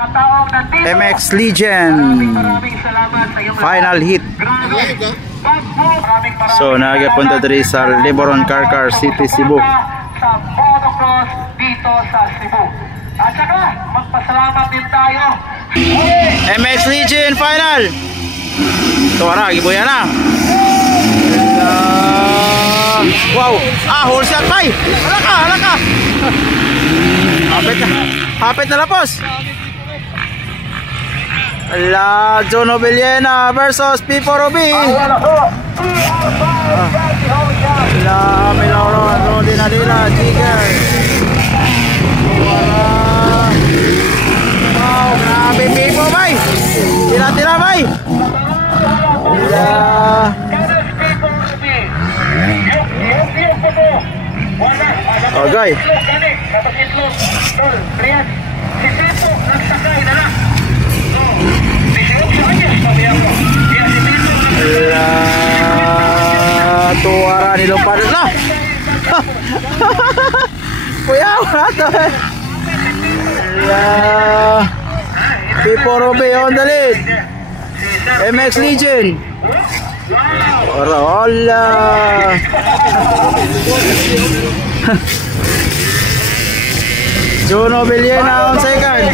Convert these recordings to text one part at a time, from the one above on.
MX Legion. Final hit. So nagapunta diri sa Liboron Carcar City, Cebu. Sa motocross dito sa Cebu. At saka magpasalamat din tayo. MX Legion final. Tuara giboya na. Wow, hole shot bay. Halaka. Hapit na lapos. La Jono Villena versus P4OB. La Miloro Rodi Nadila Tiger. Wow, grabe P4 bay. Tira bay. Okay. Tuara ni lupa lah. Kuya, rato. P4OB on the lead. MX Legion. Hola. Jono Villena on second.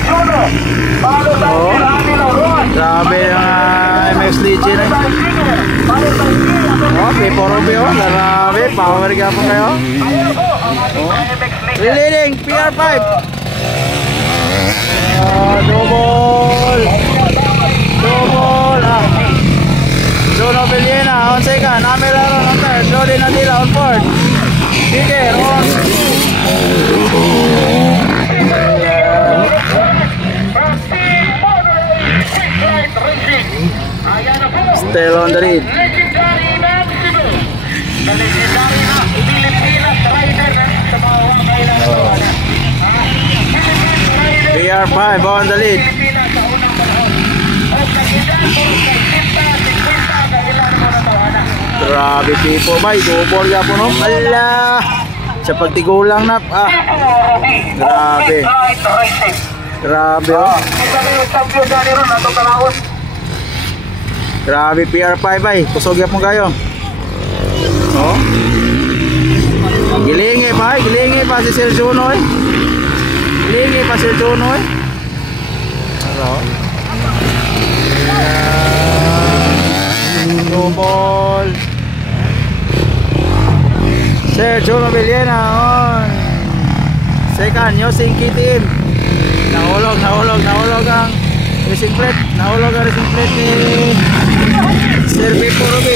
Oh, grabe ang MX Legion. Oh, P4OB oh, grabe, power gapon kayo. Leading PR5. Double. Jono Villena on second, Amelaro on third, Jody Nadila on fourth. Tiger on. Still on the lead. PR5 on the lead. Grabe P4 bay, double ya po no. Ala, sa pagtigulang na grabe oh. Grabe PR5 bay, kusog ya po kayo. Oh, gilingi pa si Sir Juno eh. Gilingi pa si Juno eh. Hello. Double. Sir Jono Villena on second, using KTM. Nahulog ang racing plate. Nahulog ang racing plate ni Sir P4OB.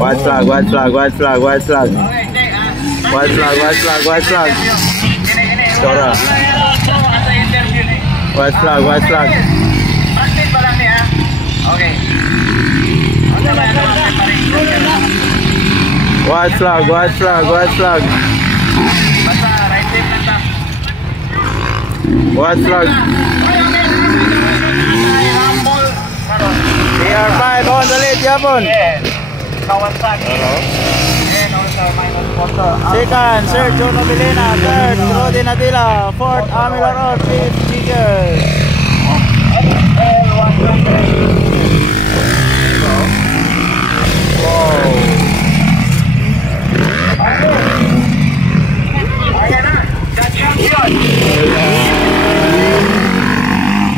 White flag. Sora. White flag. Okay. White flag. Basta right tip lang ta. White flag. PR5 on the lead, Japon. Second, Sir Jono Villena. Third, Rodi Nadila. Fourth, Amelaro. Fifth, Tiger.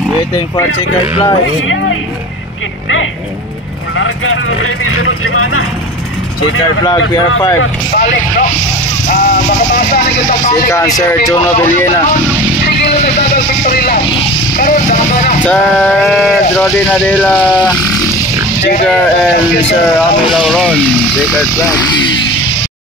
Waiting for checkered flag. Checkered flag, PR5. Second, Sir Jono Villena. Third, Rodi Nadila. Tiger and Sir Amelaro. Checkered flag.